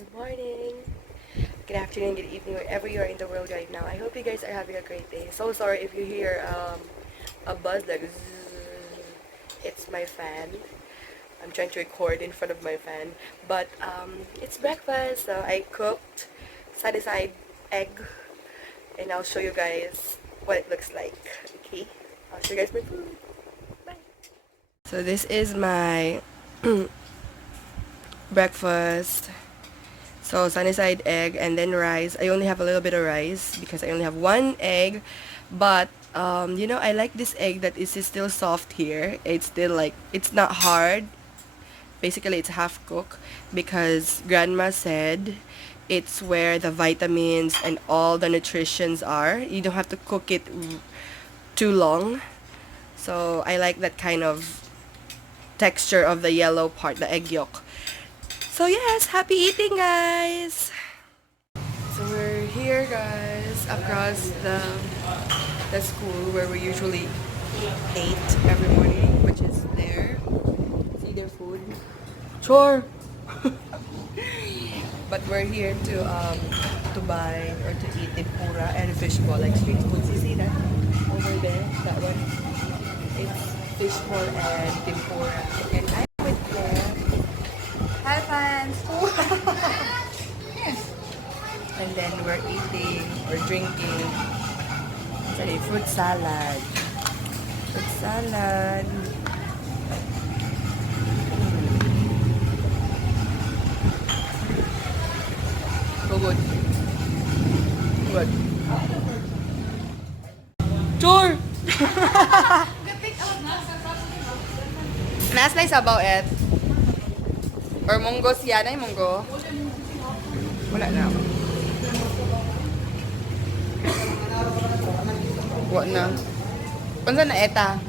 Good morning, good afternoon, good evening, wherever you are in the world right now. I hope you guys are having a great day. So sorry if you hear a buzz like zzz. It's my fan. I'm trying to record in front of my fan. But it's breakfast, so I cooked side-to-side egg. And I'll show you guys what it looks like. Okay, I'll show you guys my food. Bye. So this is my breakfast. So sunny side egg and then rice. I only have a little bit of rice because I only have one egg. But I like this egg that is still soft here. It's still like it's not hard. Basically, it's half cooked because grandma said it's where the vitamins and all the nutritions are. You don't have to cook it too long. So I like that kind of texture of the yellow part, the egg yolk. So yes, happy eating, guys. So we're here, guys, across the school where we usually eat every morning, which is there. See their food. Sure. But we're here to buy or to eat tempura and fish ball, like street foods. You see that over there? That one. It's fish ball and tempura. And I'm with Claire. Hi, fans. Yes. And then we're eating or drinking. Sorry, fruit salad. Fruit salad. So good. Good. Sure. Nas na isabaw, Ed. Or munggo siya na yung munggo? Wala na. Wala na. Unsa na eta?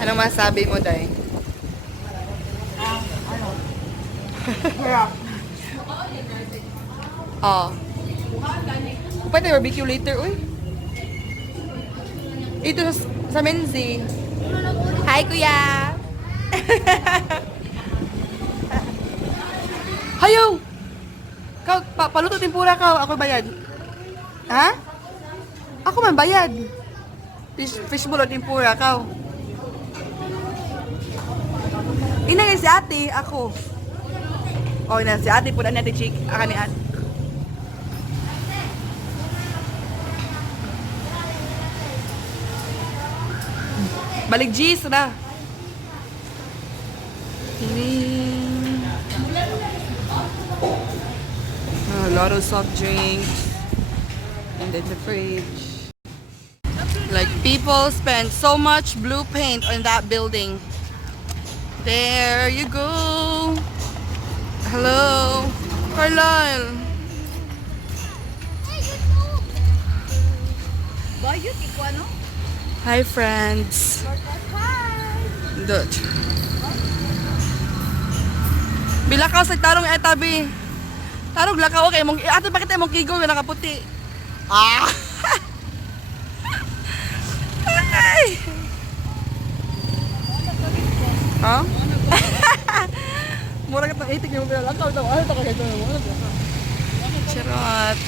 Ano masabi mo, Day? Oh. Upay tayo barbecue later, uy. Ito sa Menzi. Hi, kuya! Hayo! Kau, paluto tempura ka, ako bayad. Ha? Ako man bayad. Fishbowl o tempura, kau. Ina si ate, ako. Oh, ina si ate, punan natin chick. Aka ni ate. Balik G's na. A lot of soft drinks. And then the fridge. Like people spend so much blue paint on that building. There you go. Hello, Carlisle. Hi, friends. Dut. Bilakaw sa tarong etabi. Tarong lakaw kay mong ato bakit ay mong kigo nga nakaputi. Ah. Ay. Ha? Mura ka tang itik yung lakaw daw. Ano ta kay to mo? Charot.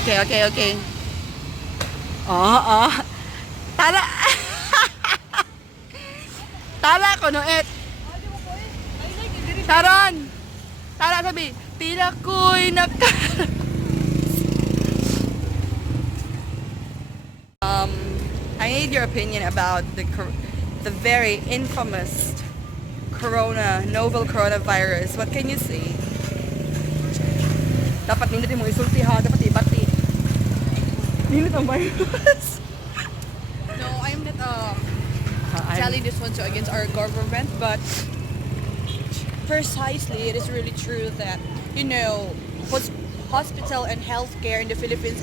Okay. Tala. Tala ko no et. Taron. Tala sabi, tila ko'y I need your opinion about the very infamous novel coronavirus. What can you say? Dapat hindi mo isulti ha, dapat ibati. Hindi ang virus. No, I'm not telling this one against our government, but precisely it is really true that hospital and healthcare in the Philippines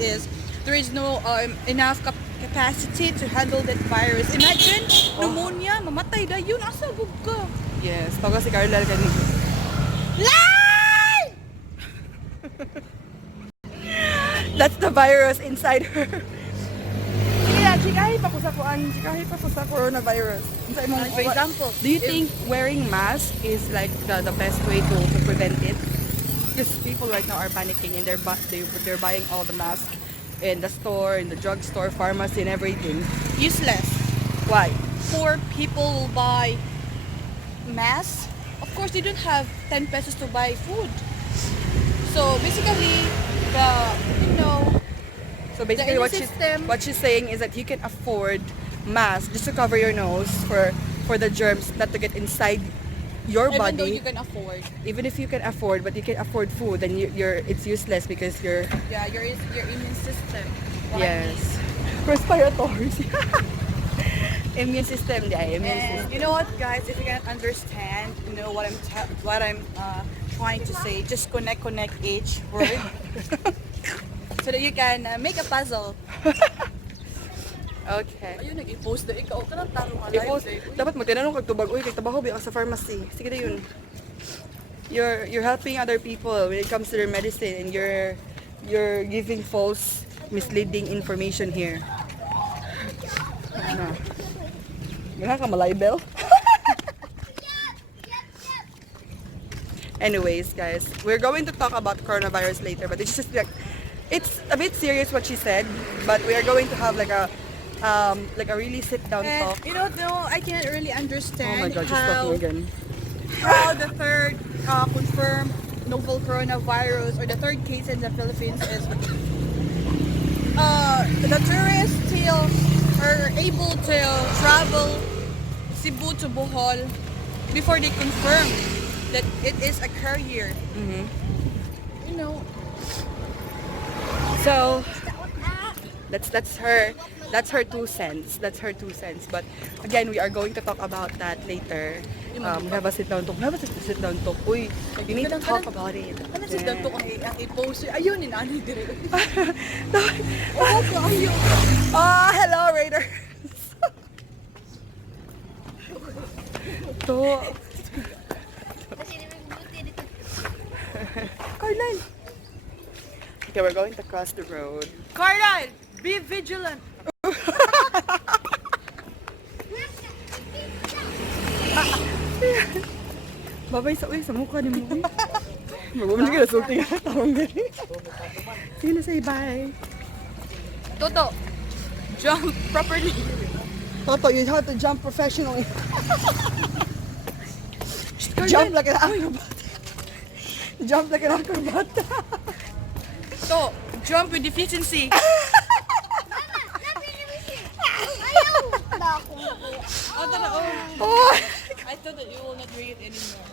there is no enough capacity to handle that virus. Imagine pneumonia, mamatay da yun asa gug ka. Yes, taga si Carla kani. Lie! That's the virus inside her. Yeah, chikahi pa ko sa kuan, chikahi pa ko sa coronavirus. Sa imong, For example, do you think wearing mask is like the best way to prevent it? Because people right now are panicking and they're buying all the masks in the store, in the drugstore, pharmacy, and everything. Useless. Why? Poor people will buy masks. Of course, they don't have 10 pesos to buy food. So basically, the you know. So basically, what she's saying is that you can afford mask just to cover your nose for the germs not to get inside your Even body. though you can afford. Even if you can afford, but you can afford food, then it's useless because you're Yeah, your immune system. yes respiratory immune system, yeah, immune And system. you know what, guys? If you can't understand, you know what I'm trying to say. Just connect each word so that you can make a puzzle. Okay. Ayun, nag-i-post na ikaw. Kanang tarong I-post, dapat mo tinanong kag tubag, uy, kay tabaho ba ka sa pharmacy. Sige na yun. You're helping other people when it comes to their medicine, and you're giving false, misleading information here. Na. Wala ka malibel. Anyways, guys, we're going to talk about coronavirus later, but it's just like it's a bit serious what she said, but we are going to have like a really sit down And talk. you know, no, I can't really Oh understand my god, she's talking again. how the third confirmed novel coronavirus or the third case in the Philippines is the tourists still are able to travel Cebu to Bohol before they confirm that it is a carrier. Mm-hmm. You know, So that's her 2 cents. That's her 2 cents. But again, we are going to talk about that later. We have a sit down talk. We have a sit down talk. Uy, you need to talk about it. ano si Danto ang i-post? Ayun, inani dire. Oh, Ayun. hello Raiders. To. Carnal. Okay, we're going to cross the road. Carnal, be vigilant. Babay sa mukha ni mo. Magbuman ka na sulti nga tarong gani. Sige na, say bye. Toto, jump properly. Toto, you have to jump professionally. Jump like an acrobat. Jump like an acrobat. To, jump with efficiency. Ito na, oh. Oh. I thought that you will not read it anymore.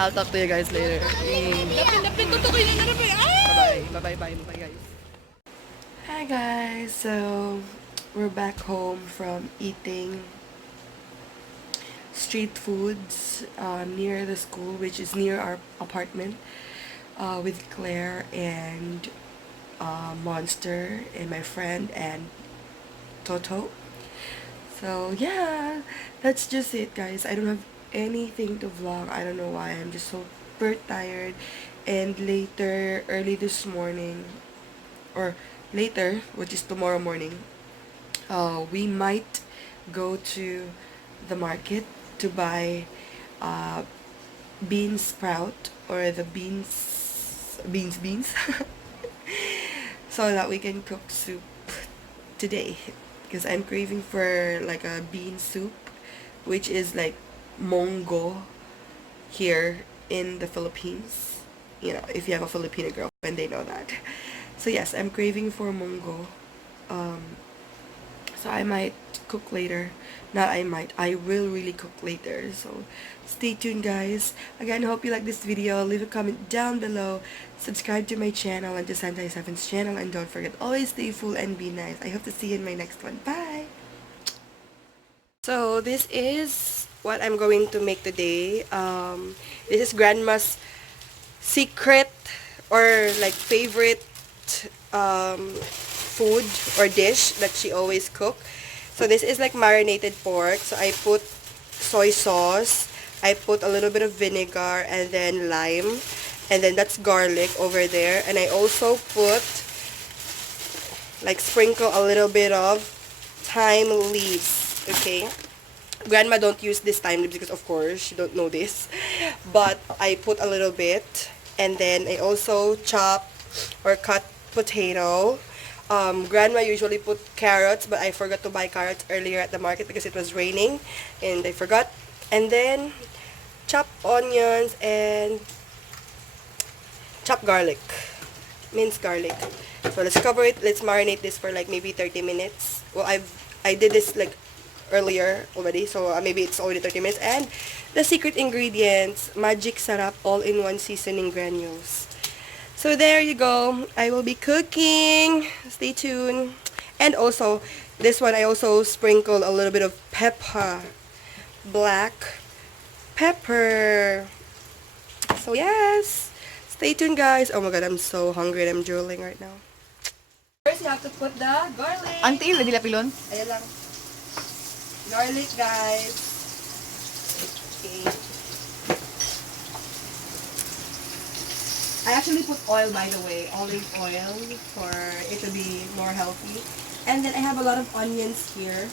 I'll talk to you guys later. Lapin, Toto, kayo na lapin. Bye, guys. Hi guys, so we're back home from eating street foods near the school, which is near our apartment, with Claire and Monster and my friend and Toto. So yeah, that's just it, guys. I don't have anything to vlog. I don't know why. I'm just so super tired. And later, early this morning, or later, which is tomorrow morning, we might go to the market to buy bean sprout, or the beans so that we can cook soup today, because I'm craving for like a bean soup, which is like mongo here in the Philippines. You know, if you have a Filipino girlfriend, they know that. So yes, I'm craving for mongo. So I might cook later. Not I might, I will really cook later. So stay tuned, guys. Again, hope you like this video. Leave a comment down below. Subscribe to my channel and to Santai7's channel. And don't forget, always stay full and be nice. I hope to see you in my next one. Bye! So this is what I'm going to make today. This is Grandma's secret or like favorite food or dish that she always cook. So this is like marinated pork. So I put soy sauce, I put a little bit of vinegar, and then lime, and then that's garlic over there. And I also put, like sprinkle a little bit of thyme leaves, okay? Grandma don't use this thyme leaves because of course she don't know this, but I put a little bit, and then I also chop or cut potato. Grandma usually put carrots, but I forgot to buy carrots earlier at the market because it was raining and I forgot. And then chop onions and chop garlic, minced garlic. So let's cover it. Let's marinate this for like maybe 30 minutes. Well, I did this like earlier already, so maybe it's already 30 minutes. And the secret ingredients, magic sarap all-in-one seasoning granules. So there you go. I will be cooking. Stay tuned. And also, this one I also sprinkled a little bit of pepper. Black pepper. So yes. Stay tuned, guys. Oh my god, I'm so hungry and I'm drooling right now. First, you have to put the garlic. Ang tiil, di lapilon. Ayan lang. Garlic, guys. Okay. I actually put oil, by the way, olive oil, for it to be more healthy. And then I have a lot of onions here.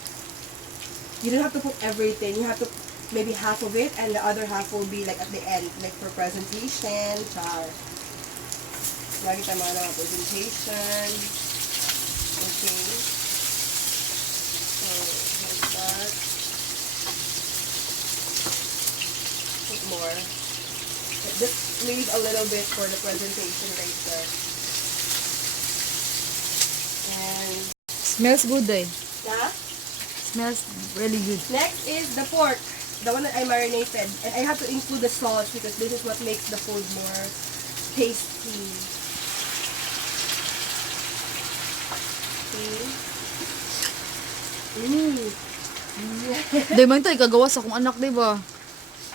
You don't have to put everything. You have to maybe half of it, and the other half will be like at the end, like for presentation. Char. Lagi tayo mga presentation. Okay. So, like that. Put more. Just leave a little bit for the presentation later. And Smells good eh. yeah. Smells really good. Next is the pork, the one that I marinated, and I have to include the sauce because this is what makes the food more tasty. Okay. Day man ito, ikagawa sa akong anak, di ba?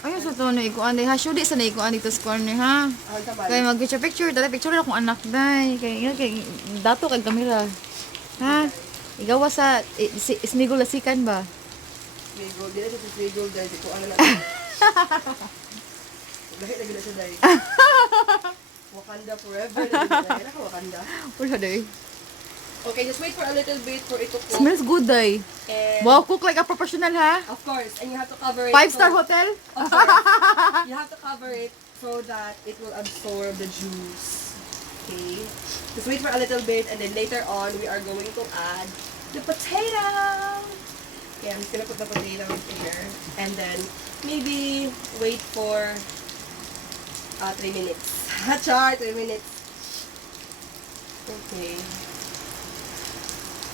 Ayun sa ito na ikuan, day ha. Sure, di sa na ikuan dito sa corner, ha? Kaya mag-picture, dali picture na akong anak, day. Kaya dato kag kamera. Ha? Igawa sa, ismigol lasikan ba? Smigol, di na siya sa smigol dahil di ko ano natin. Lahit lagi na siya dahil. Wakanda forever. Dahil ako Wakanda. Wala, day. Okay, just wait for a little bit for it to cook. Smells good, day. And Wow, cook like a professional, ha? of course, and you have to cover it. 5-star so- hotel? Of course. You have to cover it so that it will absorb the juice. Okay. Just wait for a little bit, and then later on, we are going to add the potato. Okay, I'm just gonna put the potato here, and then maybe wait for 3 minutes. Char, 3 minutes. Okay.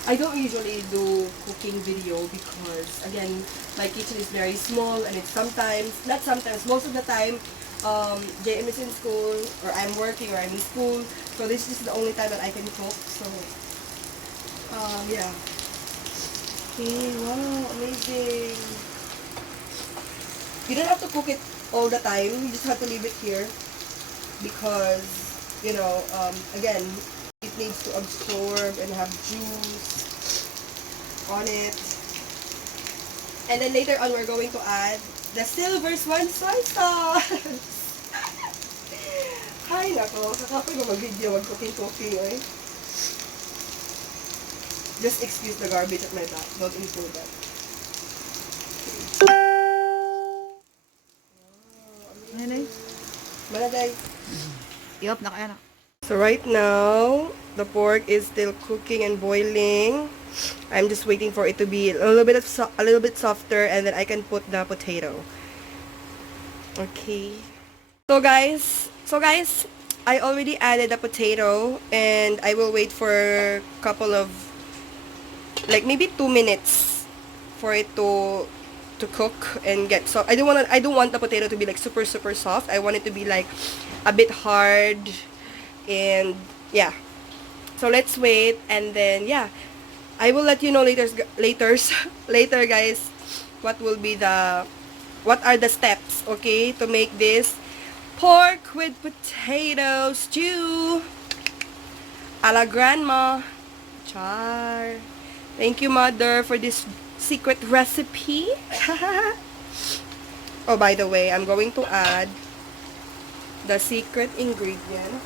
I don't usually do cooking video because, again, my kitchen is very small, and it's sometimes, not sometimes, most of the time, JM is in school, or I'm working, or I'm in school, so this is the only time that I can cook, so, yeah. Okay, wow, amazing. You don't have to cook it all the time, you just have to leave it here, because, you know, again, it needs to absorb and have juice on it. And then later on, we're going to add the Silver Swan soy sauce. Hi, nako. Kakapoy mo mag-video, mag-cooking, eh. Just excuse the garbage at my back. Don't include that. Ano, day? Maladay. Yup, na kaya na. So right now, the pork is still cooking and boiling. I'm just waiting for it to be a little bit softer, and then I can put the potato. Okay. So guys, I already added the potato, and I will wait for a couple of, like maybe 2 minutes for it to cook and get soft. I don't want the potato to be like super soft. I want it to be like a bit hard. And yeah, so let's wait, and then yeah, I will let you know later guys, what are the steps, okay, to make this pork with potato stew a la grandma. Char. Thank you, mother, for this secret recipe. Oh, by the way, I'm going to add the secret ingredient.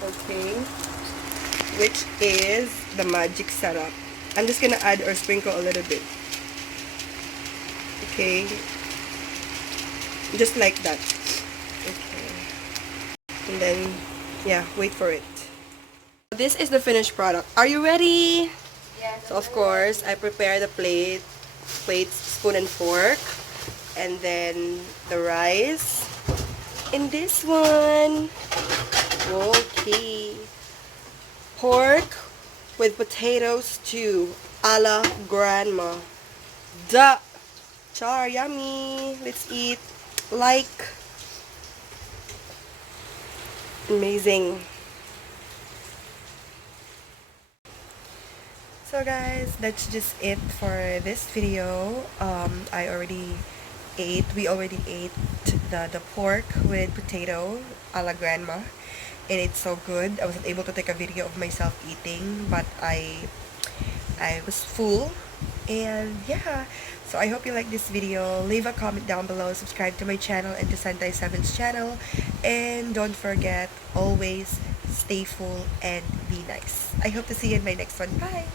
Okay, which is the magic setup. I'm just gonna add or sprinkle a little bit. Okay. Just like that. Okay. And then, yeah, wait for it. This is the finished product. Are you ready? Yes. So, of course, I prepare the plates, spoon and fork. And then the rice. In this one. Okay. Pork with potato stew a la grandma. Duh! Char, yummy! Let's eat. Like. Amazing. So guys, that's just it for this video. We already ate the pork with potato a la grandma, and it's so good. I wasn't able to take a video of myself eating, but I was full, and yeah. So I hope you like this video. Leave a comment down below, subscribe to my channel and to Santai 7's channel, and don't forget, always stay full and be nice. I hope to see you in my next one. Bye!